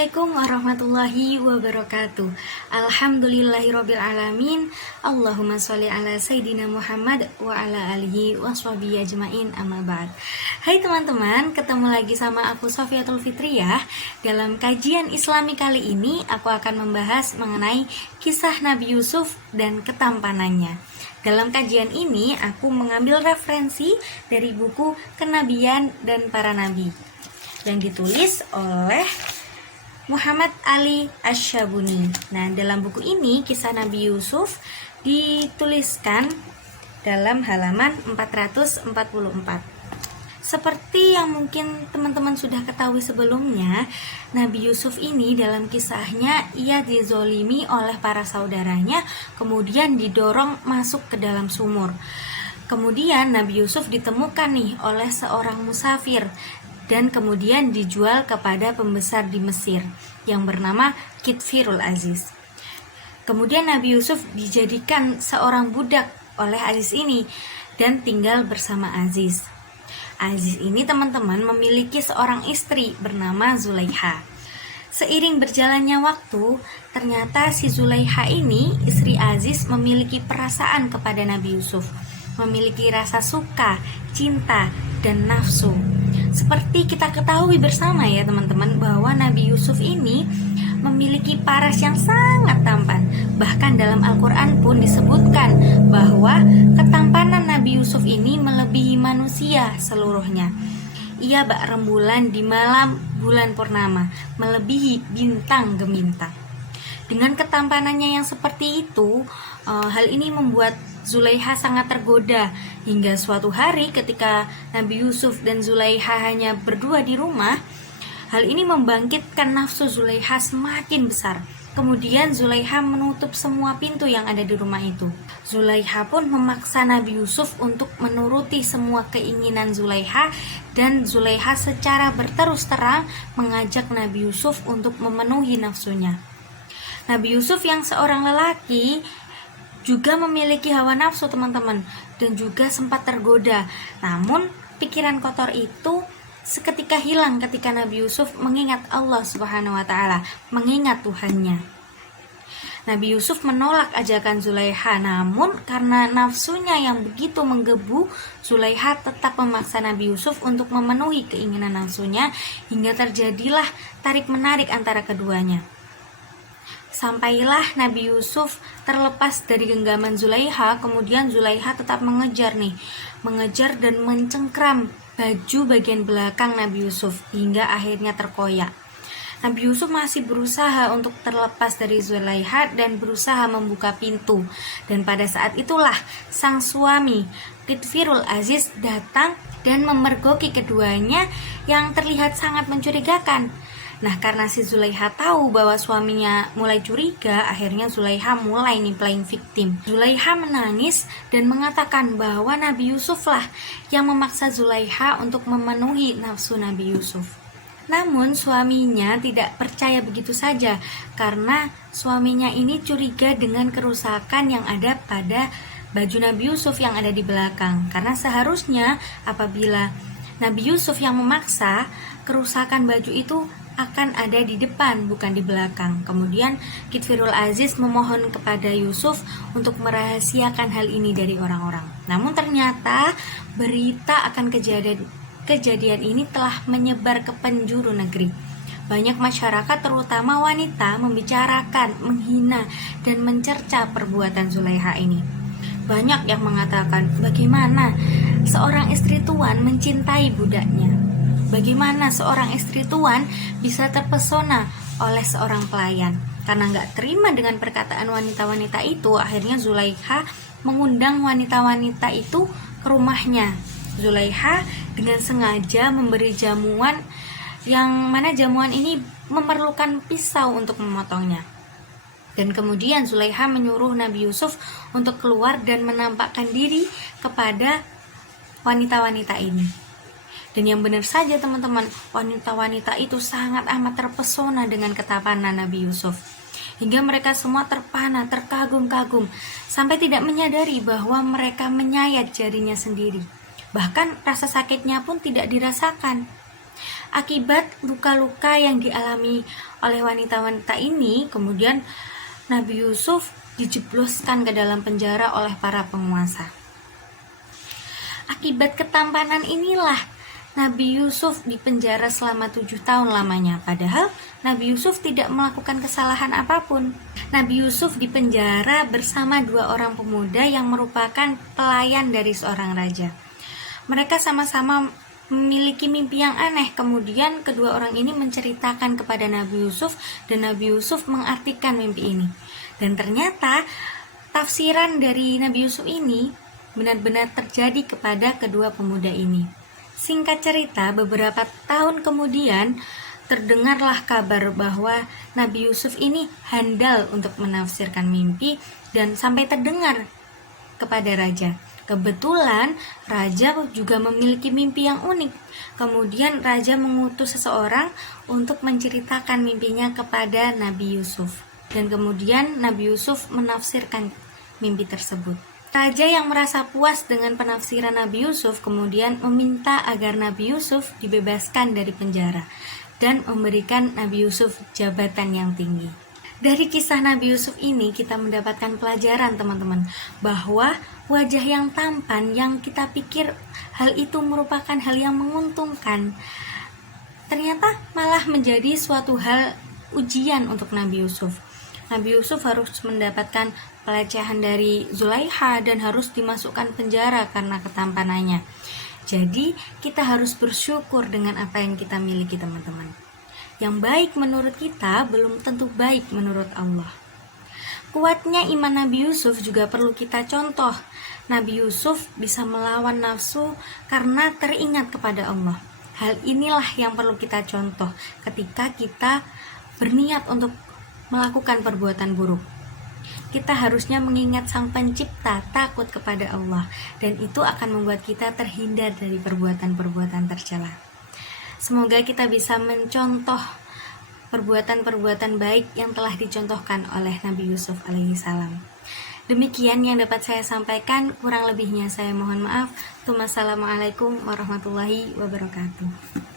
Assalamualaikum warahmatullahi wabarakatuh. Alhamdulillahirrabbilalamin. Allahumma sholli ala Sayyidina Muhammad wa ala alihi washabihi ajmain, amma ba'd. Hai teman-teman, ketemu lagi sama aku Sofiatul Fitriyah. Dalam kajian Islami kali ini aku akan membahas mengenai kisah Nabi Yusuf dan ketampanannya. Dalam kajian ini aku mengambil referensi dari buku Kenabian dan Para Nabi yang ditulis oleh Muhammad Ali Asyabuni. Nah, dalam buku ini kisah Nabi Yusuf dituliskan dalam halaman 444. Seperti yang mungkin teman-teman sudah ketahui sebelumnya, Nabi Yusuf ini dalam kisahnya ia dizolimi oleh para saudaranya, kemudian didorong masuk ke dalam sumur. Kemudian Nabi Yusuf ditemukan nih oleh seorang musafir dan kemudian dijual kepada pembesar di Mesir yang bernama Kitfirul Aziz. Kemudian Nabi Yusuf dijadikan seorang budak oleh Aziz ini dan tinggal bersama Aziz. Aziz ini teman-teman memiliki seorang istri bernama Zulaiha. Seiring berjalannya waktu, ternyata si Zulaiha ini, istri Aziz, memiliki perasaan kepada Nabi Yusuf, memiliki rasa suka, cinta, dan nafsu. Seperti kita ketahui bersama ya teman-teman, bahwa Nabi Yusuf ini memiliki paras yang sangat tampan. Bahkan dalam Al-Quran pun disebutkan bahwa ketampanan Nabi Yusuf ini melebihi manusia seluruhnya. Ia bak rembulan di malam bulan purnama, melebihi bintang gemintang. Dengan ketampanannya yang seperti itu, hal ini membuat Zulaiha sangat tergoda, hingga suatu hari ketika Nabi Yusuf dan Zulaiha hanya berdua di rumah, hal ini membangkitkan nafsu Zulaiha semakin besar. Kemudian Zulaiha menutup semua pintu yang ada di rumah itu. Zulaiha pun memaksa Nabi Yusuf untuk menuruti semua keinginan Zulaiha, dan Zulaiha secara berterus terang mengajak Nabi Yusuf untuk memenuhi nafsunya. Nabi Yusuf yang seorang lelaki juga memiliki hawa nafsu teman-teman, dan juga sempat tergoda. Namun pikiran kotor itu seketika hilang ketika Nabi Yusuf mengingat Allah Subhanahu wa taala, mengingat Tuhannya. Nabi Yusuf menolak ajakan Zulaiha, namun karena nafsunya yang begitu menggebu, Zulaiha tetap memaksa Nabi Yusuf untuk memenuhi keinginan nafsunya, hingga terjadilah tarik-menarik antara keduanya. Sampailah Nabi Yusuf terlepas dari genggaman Zulaiha, kemudian Zulaiha tetap mengejar dan mencengkram baju bagian belakang Nabi Yusuf hingga akhirnya terkoyak. Nabi Yusuf masih berusaha untuk terlepas dari Zulaiha dan berusaha membuka pintu. Dan pada saat itulah sang suami Kitfirul Aziz datang dan memergoki keduanya yang terlihat sangat mencurigakan. Nah, karena si Zulaiha tahu bahwa suaminya mulai curiga, akhirnya Zulaiha mulai nih playing victim. Zulaiha menangis dan mengatakan bahwa Nabi Yusuf lah yang memaksa Zulaiha untuk memenuhi nafsu Nabi Yusuf. Namun suaminya tidak percaya begitu saja, karena suaminya ini curiga dengan kerusakan yang ada pada baju Nabi Yusuf yang ada di belakang. Karena seharusnya apabila Nabi Yusuf yang memaksa, kerusakan baju itu akan ada di depan, bukan di belakang. Kemudian Kitfirul Aziz memohon kepada Yusuf untuk merahasiakan hal ini dari orang-orang. Namun ternyata berita akan kejadian ini telah menyebar ke penjuru negeri. Banyak masyarakat, terutama wanita, membicarakan, menghina, dan mencerca perbuatan Zulaiha ini. Banyak yang mengatakan, bagaimana seorang istri tuan mencintai budaknya? Bagaimana seorang istri tuan bisa terpesona oleh seorang pelayan? Karena nggak terima dengan perkataan wanita-wanita itu, akhirnya Zulaiha mengundang wanita-wanita itu ke rumahnya. Zulaiha dengan sengaja memberi jamuan, yang mana jamuan ini memerlukan pisau untuk memotongnya. Dan kemudian Zulaiha menyuruh Nabi Yusuf untuk keluar dan menampakkan diri kepada wanita-wanita ini. Dan yang benar saja teman-teman, wanita-wanita itu sangat amat terpesona dengan ketampanan Nabi Yusuf. Hingga mereka semua terpana, terkagum-kagum, sampai tidak menyadari bahwa mereka menyayat jarinya sendiri. Bahkan rasa sakitnya pun tidak dirasakan. Akibat luka-luka yang dialami oleh wanita-wanita ini, kemudian Nabi Yusuf dijebloskan ke dalam penjara oleh para penguasa. Akibat ketampanan inilah Nabi Yusuf dipenjara selama 7 tahun lamanya, padahal Nabi Yusuf tidak melakukan kesalahan apapun. Nabi Yusuf dipenjara bersama 2 orang pemuda yang merupakan pelayan dari seorang raja. Mereka sama-sama memiliki mimpi yang aneh. Kemudian kedua orang ini menceritakan kepada Nabi Yusuf, dan Nabi Yusuf mengartikan mimpi ini. Dan ternyata tafsiran dari Nabi Yusuf ini benar-benar terjadi kepada kedua pemuda ini. Singkat cerita, beberapa tahun kemudian terdengarlah kabar bahwa Nabi Yusuf ini handal untuk menafsirkan mimpi dan sampai terdengar kepada raja. Kebetulan raja juga memiliki mimpi yang unik. Kemudian raja mengutus seseorang untuk menceritakan mimpinya kepada Nabi Yusuf. Dan kemudian Nabi Yusuf menafsirkan mimpi tersebut. Raja yang merasa puas dengan penafsiran Nabi Yusuf kemudian meminta agar Nabi Yusuf dibebaskan dari penjara dan memberikan Nabi Yusuf jabatan yang tinggi. Dari kisah Nabi Yusuf ini kita mendapatkan pelajaran, teman-teman, bahwa wajah yang tampan yang kita pikir hal itu merupakan hal yang menguntungkan, ternyata malah menjadi suatu hal ujian untuk Nabi Yusuf. Nabi Yusuf harus mendapatkan pelecehan dari Zulaiha dan harus dimasukkan penjara karena ketampanannya. Jadi kita harus bersyukur dengan apa yang kita miliki, teman-teman. Yang baik menurut kita belum tentu baik menurut Allah. Kuatnya iman Nabi Yusuf juga perlu kita contoh. Nabi Yusuf bisa melawan nafsu karena teringat kepada Allah. Hal inilah yang perlu kita contoh ketika kita berniat untuk melakukan perbuatan buruk. Kita harusnya mengingat Sang Pencipta, takut kepada Allah, dan itu akan membuat kita terhindar dari perbuatan-perbuatan tercela. Semoga kita bisa mencontoh perbuatan-perbuatan baik yang telah dicontohkan oleh Nabi Yusuf alaihissalam. Demikian yang dapat saya sampaikan, kurang lebihnya saya mohon maaf. Wassalamualaikum warahmatullahi wabarakatuh.